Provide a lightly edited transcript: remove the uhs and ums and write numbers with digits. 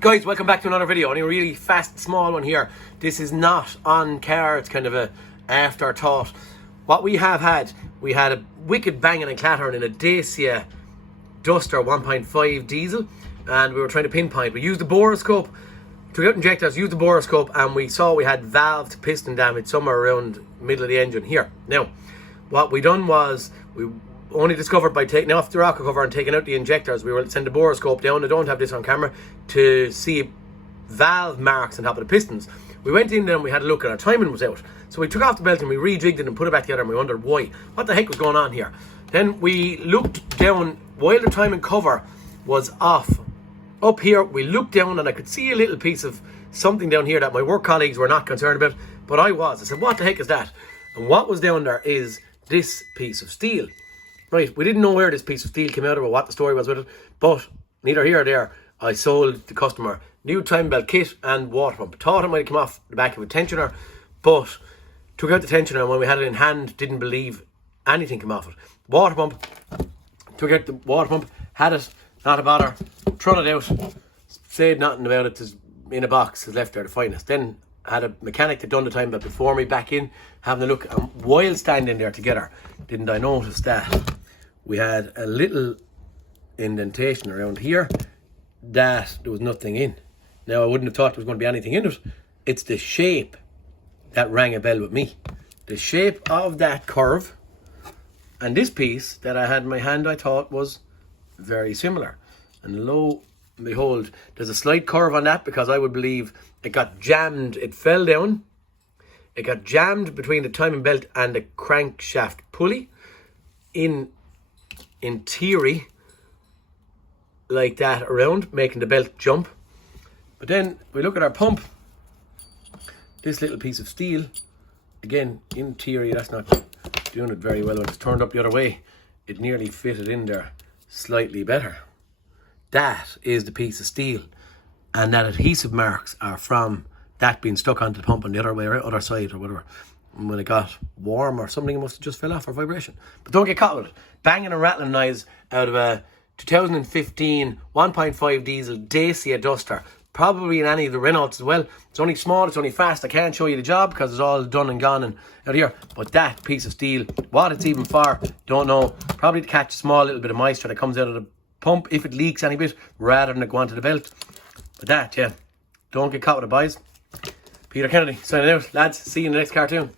Guys, welcome back to another video. Only a really fast, small one here. This is not on car, it's kind of a afterthought. What we had a wicked banging and clattering in a Dacia Duster 1.5 diesel, and we were trying to pinpoint. We used the boroscope, took out injectors, used the boroscope, and we saw we had valve to piston damage somewhere around the middle of the engine here. Now, what we done was, we only discovered by taking off the rocker cover and taking out the injectors, we will send the boroscope down. I don't have this on camera to see valve marks on top of the pistons. We went in there and we had a look and our timing was out. So we took off the belt and we rejigged it and put it back together, and we wondered why. What the heck was going on here? Then we looked down while the timing cover was off. Up here, we looked down and I could see a little piece of something down here that my work colleagues were not concerned about, but I was. I said, what the heck is that? And what was down there is this piece of steel. Right, we didn't know where this piece of steel came out of or what the story was with it, but neither here or there. I sold the customer new timing belt kit and water pump. Thought it might have come off the back of a tensioner, but took out the tensioner, and when we had it in hand, didn't believe anything came off it. Water pump, took out the water pump, had it, not a bother, thrown it out, said nothing about it, just in a box, is left there to find us. Then had a mechanic that done the timing belt before me back in, having a look, and while standing there together, didn't I notice that we had a little indentation around here that there was nothing in. Now, I wouldn't have thought there was going to be anything in it. It's the shape that rang a bell with me. The shape of that curve and this piece that I had in my hand, I thought was very similar. And lo and behold, there's a slight curve on that, because I would believe it got jammed. It fell down. It got jammed between the timing belt and the crankshaft pulley. In theory, like that around, making the belt jump. But then we look at our pump, this little piece of steel, again, in theory, that's not doing it very well. When it's turned up the other way, it nearly fitted in there slightly better. That is the piece of steel, and that adhesive marks are from that being stuck onto the pump on the other way, or other side or whatever. And when it got warm or something, it must have just fell off, or vibration. But don't get caught with it. Banging and rattling noise out of a 2015 1.5 diesel Dacia Duster. Probably in any of the Renaults as well. It's only small, it's only fast. I can't show you the job because it's all done and gone and out here. But that piece of steel, what it's even for, don't know. Probably to catch a small little bit of moisture that comes out of the pump if it leaks any bit, rather than it go onto the belt. But that, yeah, don't get caught with it, boys. Peter Kennedy signing out. Lads, see you in the next cartoon.